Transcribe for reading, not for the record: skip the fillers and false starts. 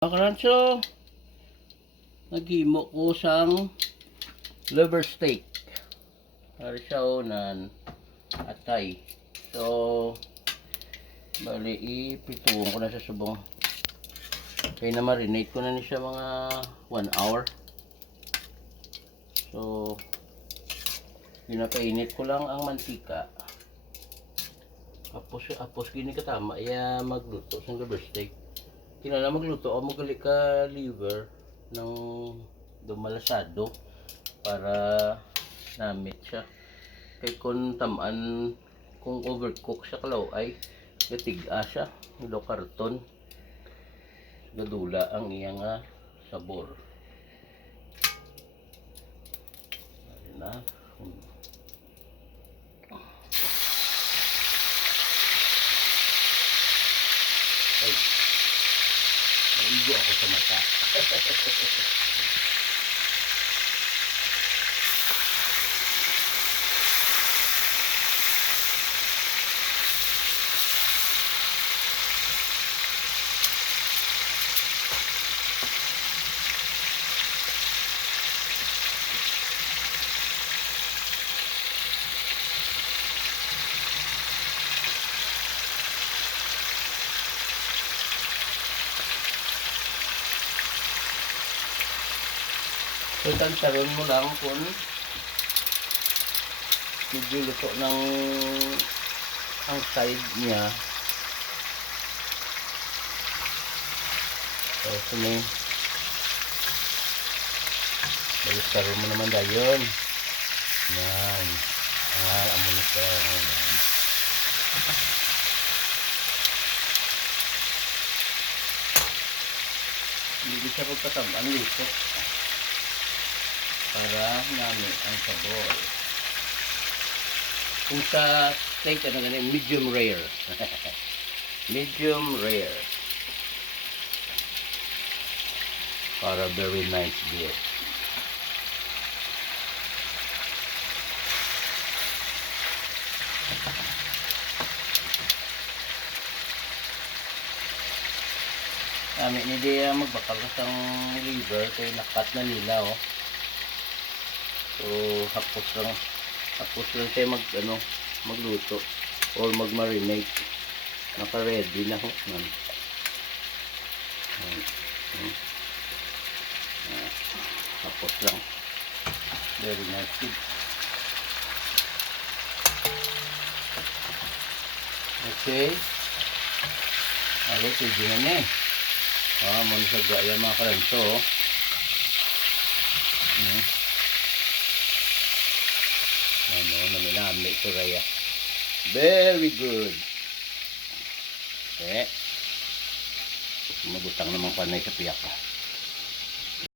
Karanso, naghimo ko sang liver steak. Para siya nan atay. So, bali ipituon ko na sa subong. Kaya na marinate ko na ni siya mga 1 hour. So, pinapainit ko lang ang mantika. Apos gini katama, iya magluto sa liver steak. Kinala magluto o magali ka liver ng dumalasado para namit siya. Kay kung tamaan, kung overcook siya kalaw ay gatiga siya, do karton. Gadula ang iyang sabor. Ayun na. Ay. Naigo ako sa mata. So, tantaron mo lang kung medyo luto ng ang side niya. So, sini balistaron mo naman dayon. Yan. Amo na siya. Yan. Hindi siya pagpatabaan luto. Para namin ang sabor. Kung sa steak, ano ganyan, medium rare. Medium rare. Para very nice dish. Kami ni Dea magbakal ka sang liver kay nakat na nila oh. So hapos lang tayo magluto or magmarinate. Naka-ready na ho man. Hapos lang. Very nice. Okay. Ay, pwede na niya. Muna sa gaya mga karanso. Naminamit ito raya. Very good. Mabutang naman panay sa piyak.